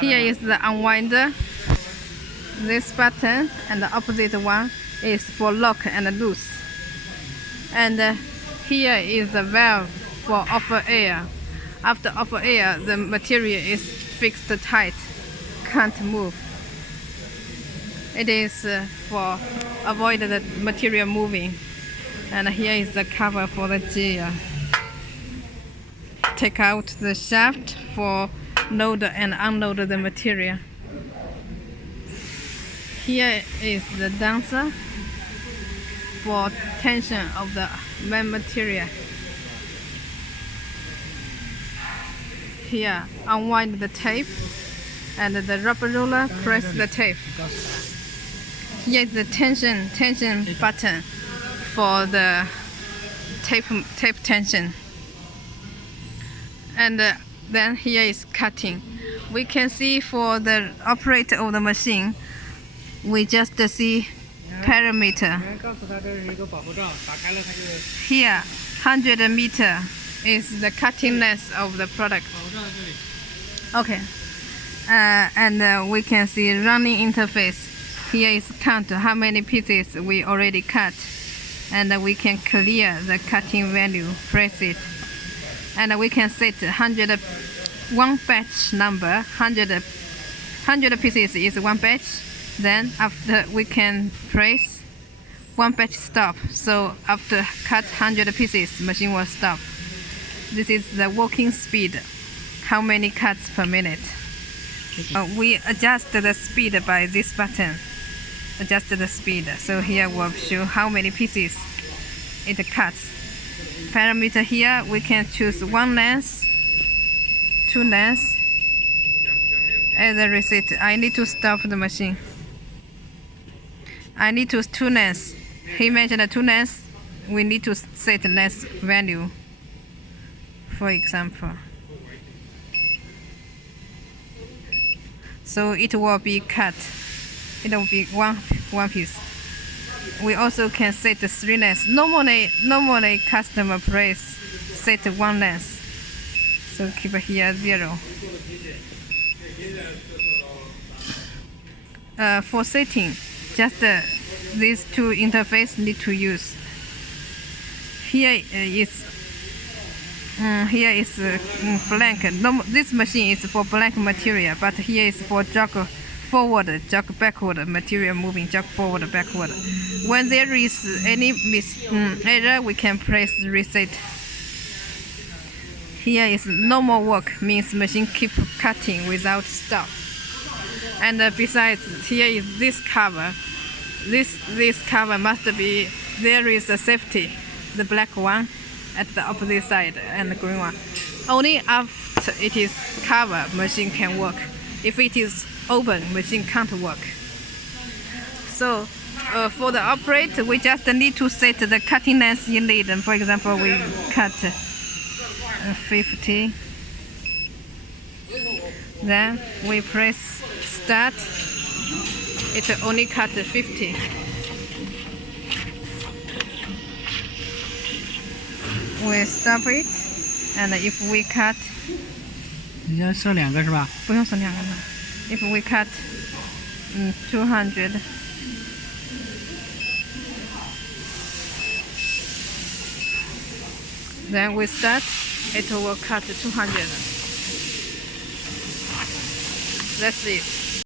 Here is the unwinder. This button and the opposite one is for lock and loose. And here is the valve for offer air. After offer air, the material is fixed tight, can't move. It is for avoid the material moving. And here is the cover for the gear. Take out the shaft for load and unload the material. Here is the dancer for tension of the main material. Here, unwind the tape, and the rubber roller press the tape. Here is the tension button for the tape tension. And then here is cutting. We can see for the operator of the machine, we just see parameter. Here, 100 meter is the cutting length of the product. Okay. And we can see running interface. Here is count how many pieces we already cut. And we can clear the cutting value, press it. And we can set 100, one batch number, 100 pieces is one batch. Then after we can press one batch stop. So after cut 100 pieces, machine will stop. This is the working speed, how many cuts per minute. We adjust the speed by this button. Adjust the speed. So here will show how many pieces it cuts. Parameter here, we can choose one length, two lengths. As a reset, I need to stop the machine. I need to two lengths. He mentioned two lengths. We need to set length value. For example, so it will be cut. It will be one piece. We also can set the three lengths. Normally customer press set one length. So keep here 0. For setting, just these two interfaces need to use. Here is blank. This machine is for blank material, but here is for jog forward, jog backward, material moving, jog forward, backward. When there is any error, we can press reset. Here is normal work, means machine keep cutting without stop. And besides, here is this cover. This cover must be, there is a safety, the black one at the opposite side and the green one. Only after it is covered, machine can work. If it is open, machine can't work. So for the operator, we just need to set the cutting length you need. And for example, we cut 50. Then we press start. It only cut 50. We stop it, and if we cut, 你要设2个是吧？不用设2个了。If we cut 200, then we start, it will cut 200. That's it.